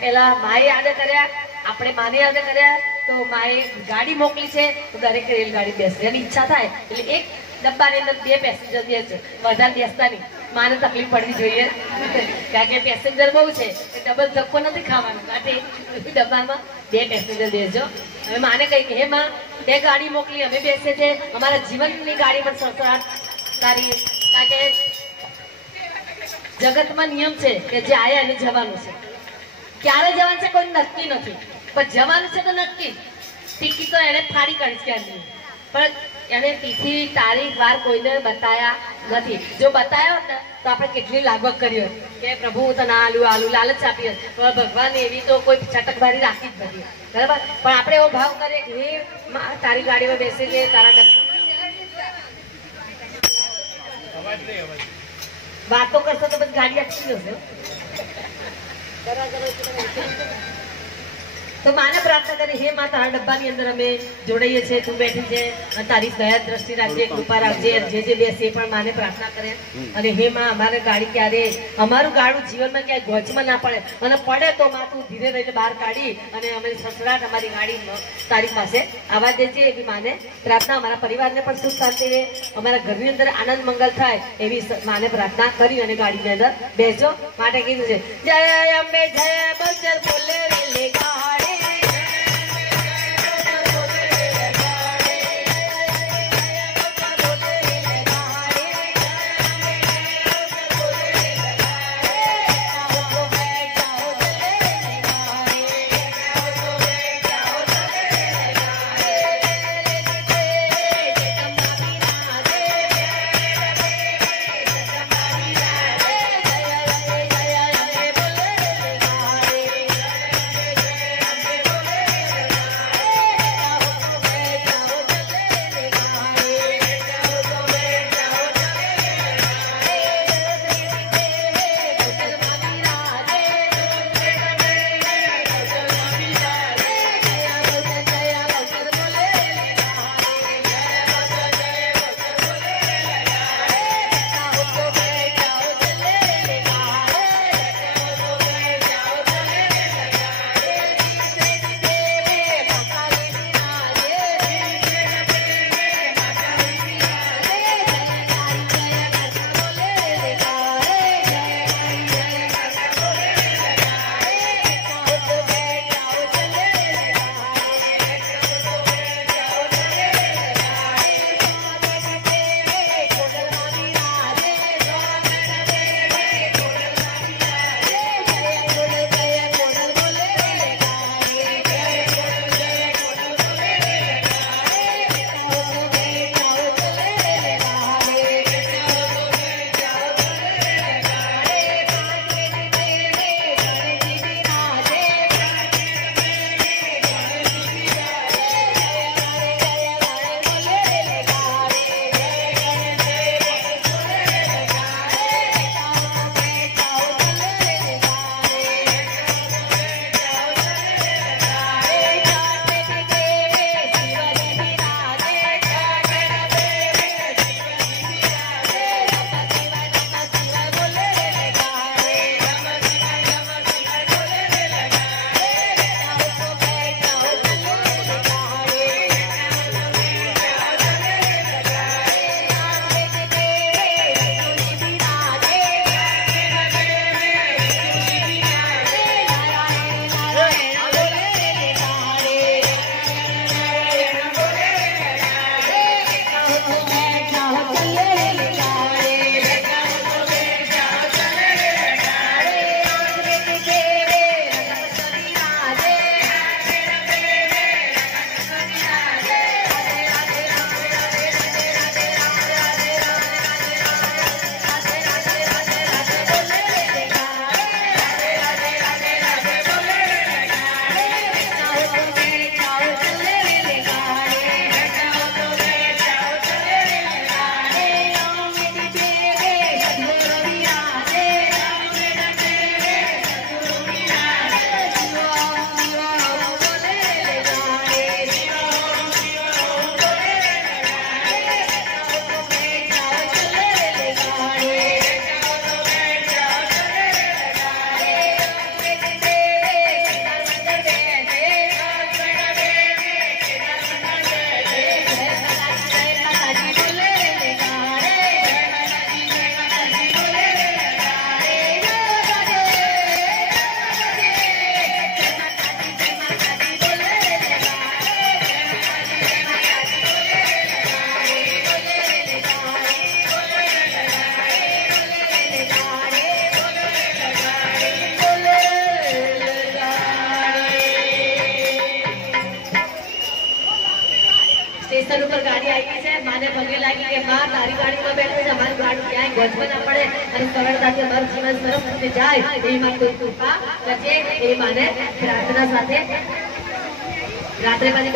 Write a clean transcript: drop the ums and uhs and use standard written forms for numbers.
પેલા માએ આડે કર્યા, આપણે માને આડે કર્યા, તો માએ ગાડી મોકલી છે તો દરેક રેલગાડી બેસે. એની ઈચ્છા થાય એટલે એક ડબ્બાની અંદર 2 પેસેન્જર બેસે, વધારે બેસતા નહીં. માને તકલીફ પડવી જોઈએ કારણ કે પેસેન્જર બહુ છે, ડબલ ધક્કો નથી ખાવાનો. માટે ડબ્બામાં 2 પેસેન્જર બેસજો. હવે માને કહી કે હે માં 2 ગાડી મોકલી, અમે બેસે છે, અમારા જીવનની ગાડી પણ સડસડાટ સારી. કારણ કે જગતમાં નિયમ છે કે જે આયા એને જવાનું છે. ક્યારે જવાનું છે કોઈ નક્કી નથી, પણ જવાનું છે તો નક્કી. ટિકિટ તો એને ફાડી કાઢીશ ક્યાંની, પણ એને તિથિ તારીખ વાર કોઈને બતાયા નથી. જો બતાવ્યો હોત ને તો આપણે કેટલી લાગવગ કરી હોત કે પ્રભુ હું તને આલુ આલુ લાલચ આપી હોત. પણ ભગવાન એવી તો કોઈ ચટકબારી રાખી જ નથી, બરાબર. પણ આપણે એવો ભાવ કરીએ કે હે તારી ગાડીમાં બેસી છે, તારા વાતો કરશો તો બધી ગાડી અટકી જશે. તો માને પ્રાર્થના કરી, હે માં તારા ડબ્બાની અંદર અમે જોડાઈએ છીએ, તું બેઠી છે, તારી દયા દ્રષ્ટિ રાખજે, કૃપા રાખજે. જે બેસે એ પણ માને પ્રાર્થના કરે. અને હે માં અમારે ગાડી ક્યારે, અમારું ગાડું જીવનમાં ક્યાંય ગોચમાં ના પડે, અને પડે તો માં તું ધીરે રહીને બહાર કાઢી અને અમારી સસરાટ અમારી ગાડી તારી પાસે આવવા દેજે. એવી માને પ્રાર્થના. અમારા પરિવારને પણ સુખ શાંતિ રહે, અમારા ઘરની અંદર આનંદ મંગલ થાય એવી માને પ્રાર્થના કરી અને ગાડીની અંદર બેસજો માટે કીધું છે. જય અંબે જય બચર બોલે રેલે ગાડી. પગે લાગી કે માં તારી ગાડીમાં બેઠી છે, અમારી ગાડી ક્યાંય ગોચમાં ના પડે અને સરળતાથી અમારું જીવન સરસ રીતે જાય એ માં કોઈ કૃપા કરજે. એ માને પ્રાર્થના સાથે રાત્રે પાછી